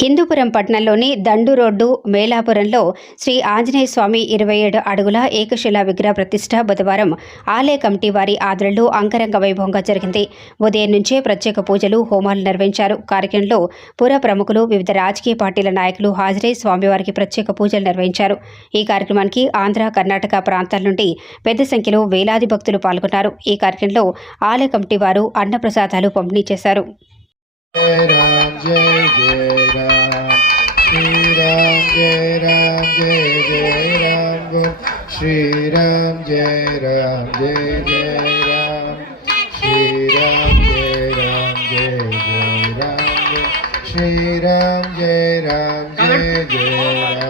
హిందూపురం పట్టణంలోని దండు రోడ్డు మేలాపురంలో శ్రీ ఆంజనేయ స్వామి ఇరవై ఏడు అడుగుల ఏకశిలా విగ్రహ ప్రతిష్ట బుధవారం ఆలయ కమిటీ వారి ఆదరణలో అంగరంగ వైభవంగా జరిగింది. ఉదయం నుంచే ప్రత్యేక పూజలు హోమాలు నిర్వహించారు. కార్యక్రమంలో పుర ప్రముఖులు వివిధ రాజకీయ పార్టీల నాయకులు హాజరై స్వామివారికి ప్రత్యేక పూజలు నిర్వహించారు. ఈ కార్యక్రమానికి ఆంధ్ర కర్ణాటక ప్రాంతాల నుండి పెద్ద సంఖ్యలో వేలాది భక్తులు పాల్గొన్నారు. ఈ కార్యక్రమంలో ఆలయ కమిటీ వారు అన్నప్రసాదాలు పంపిణీ చేశారు. 계람 시람 계람 제계람군 시람 계람 제계람 시람 계람 제계람군 시람 계람 제계람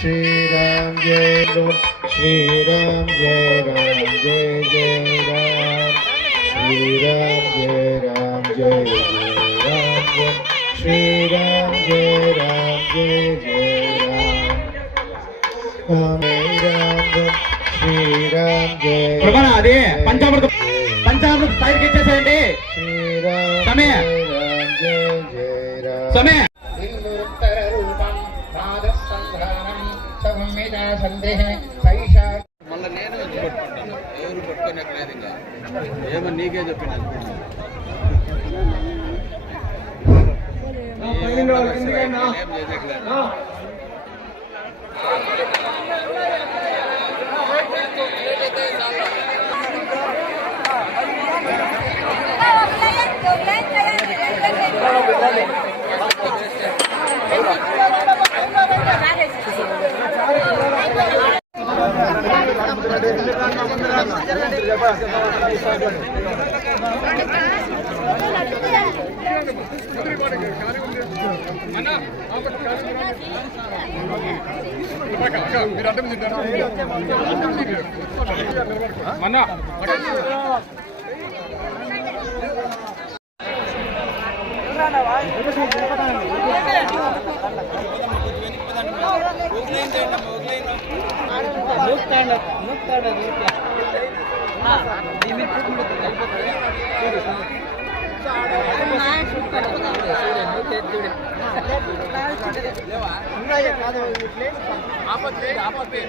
시람 계람 시람 계람 제계람 시람 계람 제계람 जय जय राम बोल श्री राम जय राम जय जय राम राम राम बोल श्री राम जय ప్రమాణ అది जय పంచామృతం जय పంచామృతం సైడ్కి ఇచ్చేసేయండి श्री राम समय। जय राम जय जय राम సమయ हिन्दुरुत्तररूपं पादसन्धानं सभमिदा सन्देह सैषा మళ్ళీ నేను వచ్చి పట్టుకుంటాను ఎవరు పట్టుకోనట్లేదు ఇంకా ఏమో నీకే చెప్పిన చెప్పండి మీరు అడ్డం తింటారు అన్నా నూక్తాడు నూక్తాడు దీని మీద ఆపత్తి ఆపత్తి